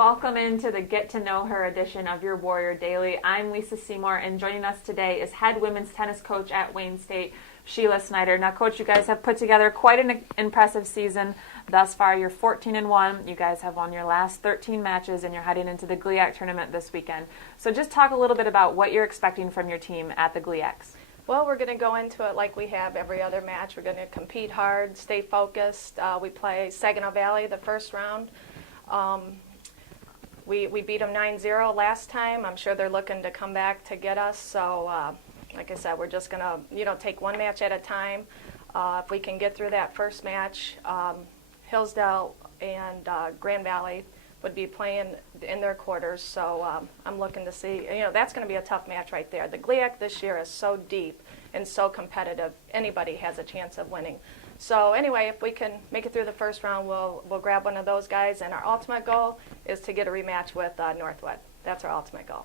Welcome into the Get to Know Her edition of your Warrior Daily. I'm Lisa Seymour, and joining us today is head women's tennis coach at Wayne State, Sheila Snyder. Now, Coach, you guys have put together quite an impressive season thus far. You're 14-1. You guys have won your last 13 matches, and you're heading into the GLIAC tournament this weekend. So just talk a little bit about what you're expecting from your team at the GLIACs. Well, we're going to go into it like we have every other match. We're going to compete hard, stay focused. We play Saginaw Valley the first round. We beat them 9-0 last time. I'm sure they're looking to come back to get us. So, like I said, we're just going to, take one match at a time. If we can get through that first match, Hillsdale and Grand Valley would be playing in their quarters. So I'm looking to see, that's going to be a tough match right there. The GLIAC this year is so deep and so competitive. Anybody has a chance of winning. So anyway, if we can make it through the first round, we'll grab one of those guys. And our ultimate goal is to get a rematch with Northwood. That's our ultimate goal.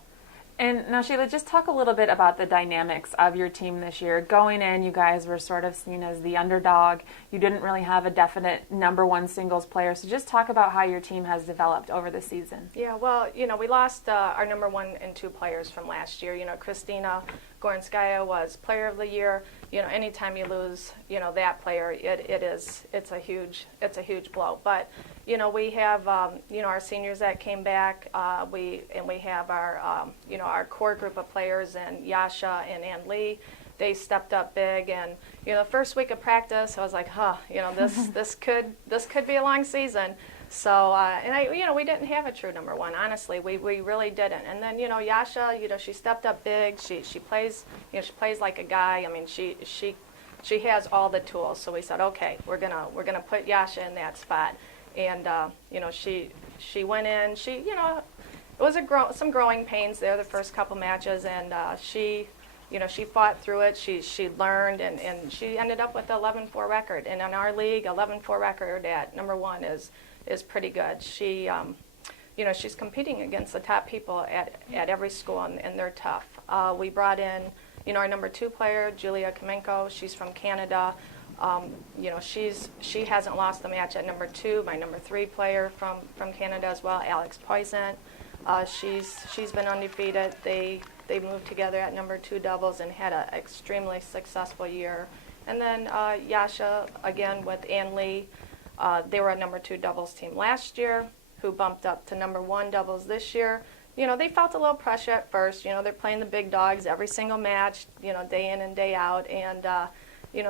And now, Sheila, just talk a little bit about the dynamics of your team this year. Going in, you guys were sort of seen as the underdog. You didn't really have a definite number one singles player. So just talk about how your team has developed over the season. Yeah, well, we lost our number one and two players from last year. Christina Gorinskaya was player of the year. Anytime you lose, that player, it's a huge blow. But we have our seniors that came back. We have our core group of players, and Yasha and Ann Lee. They stepped up big, and the first week of practice, I was like, this could be a long season. So we didn't have a true number one. Honestly, we really didn't. And then Yasha, she stepped up big. She plays like a guy. I mean, she has all the tools. So we said, okay, we're gonna put Yasha in that spot. And she went in. It was some growing pains there the first couple matches, and she fought through it. She learned, and she ended up with an 11-4 record. And in our league, 11-4 record at number one is pretty good. She, she's competing against the top people at every school, and they're tough. We brought in, our number two player, Julia Kamenko. She's from Canada. She hasn't lost the match at number two. My number three player from Canada as well, Alex Poisson. She's been undefeated. They moved together at number two doubles and had an extremely successful year. And then Yasha, again, with Ann Lee. They were a number two doubles team last year, who bumped up to number one doubles this year. They felt a little pressure at first. They're playing the big dogs every single match, day in and day out. And,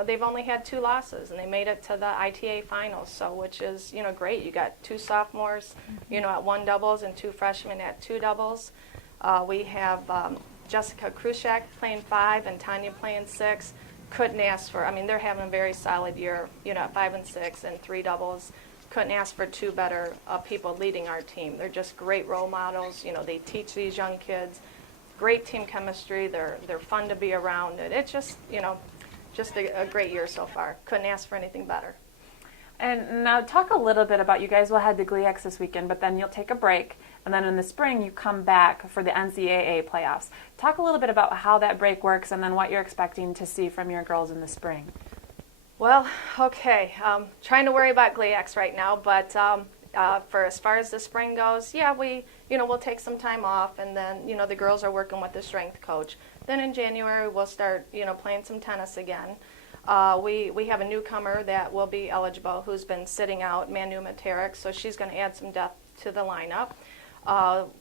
they've only had 2 losses, and they made it to the ITA finals, so which is, great. You got 2 sophomores, at one doubles and 2 freshmen at 2 doubles. We have Jessica Krushak playing 5 and Tanya playing 6. Couldn't ask for, they're having a very solid year, at 5 and 6 and 3 doubles. Couldn't ask for 2 better people leading our team. They're just great role models. They teach these young kids. Great team chemistry. They're fun to be around. And it's just, just a great year so far. Couldn't ask for anything better. And now talk a little bit about, you guys will head to GLIACs this weekend, but then you'll take a break, and then in the spring you come back for the NCAA playoffs. Talk a little bit about how that break works and then what you're expecting to see from your girls in the spring. Well, okay, trying to worry about GLIACs right now, but for as far as the spring goes, yeah, we'll take some time off, and then, the girls are working with the strength coach. Then in January we'll start, playing some tennis again. We have a newcomer that will be eligible who's been sitting out, Manu Materik, so she's going to add some depth to the lineup.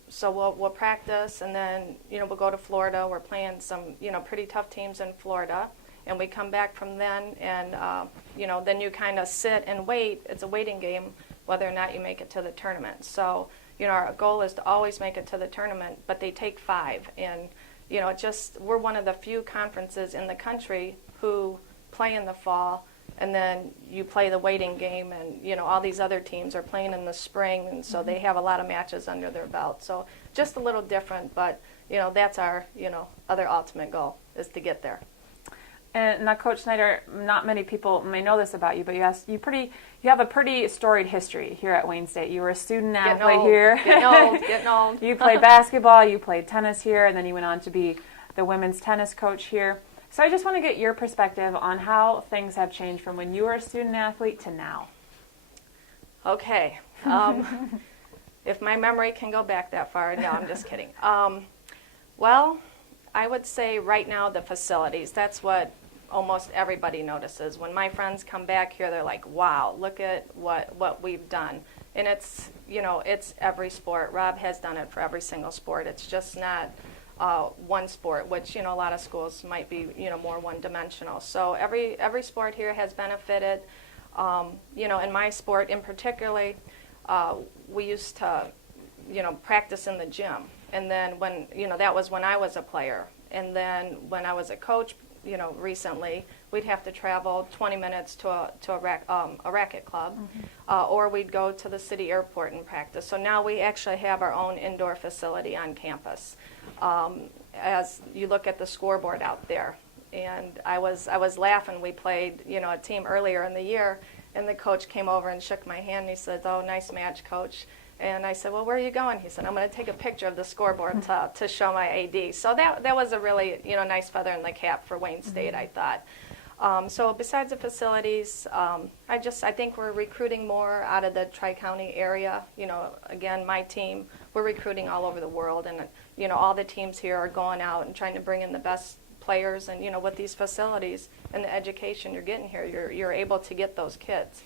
So we'll practice, and then we'll go to Florida. We're playing some pretty tough teams in Florida, and we come back from then, and then you kind of sit and wait. It's a waiting game whether or not you make it to the tournament. So our goal is to always make it to the tournament, but they take 5, and we're one of the few conferences in the country who play in the fall, and then you play the waiting game, and all these other teams are playing in the spring, and so they have a lot of matches under their belt. So just a little different, but that's our other ultimate goal, is to get there. And now, Coach Snyder, not many people may know this about you, but you have a pretty storied history here at Wayne State. You were a student athlete here. Getting old. You played basketball, you played tennis here, and then you went on to be the women's tennis coach here. So I just want to get your perspective on how things have changed from when you were a student athlete to now. Okay. If my memory can go back that far, no, I'm just kidding. Well, I would say right now the facilities. That's what almost everybody notices. When my friends come back here, they're like, wow, look at what we've done. And it's, it's every sport. Rob has done it for every single sport. It's just not one sport, which, a lot of schools might be, more one-dimensional. So every sport here has benefited. In my sport in particular, we used to, practice in the gym. And then when, that was when I was a player. And then when I was a coach, recently, we'd have to travel 20 minutes to a racket club, or we'd go to the city airport and practice. So now we actually have our own indoor facility on campus. As you look at the scoreboard out there, and I was laughing. We played, a team earlier in the year, and the coach came over and shook my hand. And he said, "Oh, nice match, coach." And I said, "Well, where are you going?" He said, "I'm going to take a picture of the scoreboard to show my AD." So that was a really nice feather in the cap for Wayne State, I thought. So besides the facilities, I think we're recruiting more out of the Tri-County area. Again, my team, we're recruiting all over the world, and all the teams here are going out and trying to bring in the best players. And with these facilities and the education you're getting here, you're able to get those kids.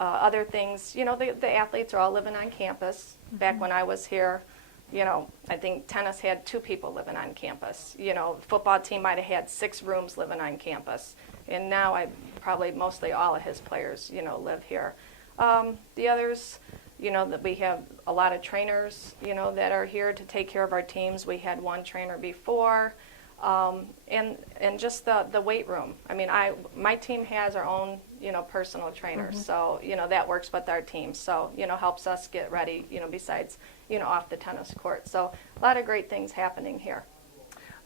Other things, the athletes are all living on campus. Back when I was here, I think tennis had 2 people living on campus. Football team might have had 6 rooms living on campus. And now probably mostly all of his players, live here. The others, that we have a lot of trainers, that are here to take care of our teams. We had 1 trainer before. And just the weight room. I mean, my team has our own, personal trainers. So, that works with our team. So, helps us get ready, besides, off the tennis court. So a lot of great things happening here.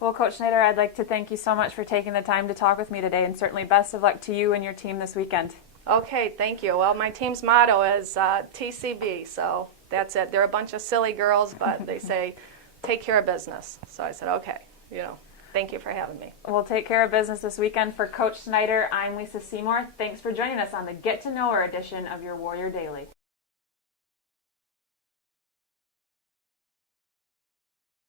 Well, Coach Snyder, I'd like to thank you so much for taking the time to talk with me today, and certainly best of luck to you and your team this weekend. Okay, thank you. Well, my team's motto is TCB, so that's it. They're a bunch of silly girls, but they say, take care of business. So I said, okay, thank you for having me. We'll take care of business this weekend. For Coach Snyder, I'm Lisa Seymour. Thanks for joining us on the Get to Know Her edition of your Warrior Daily.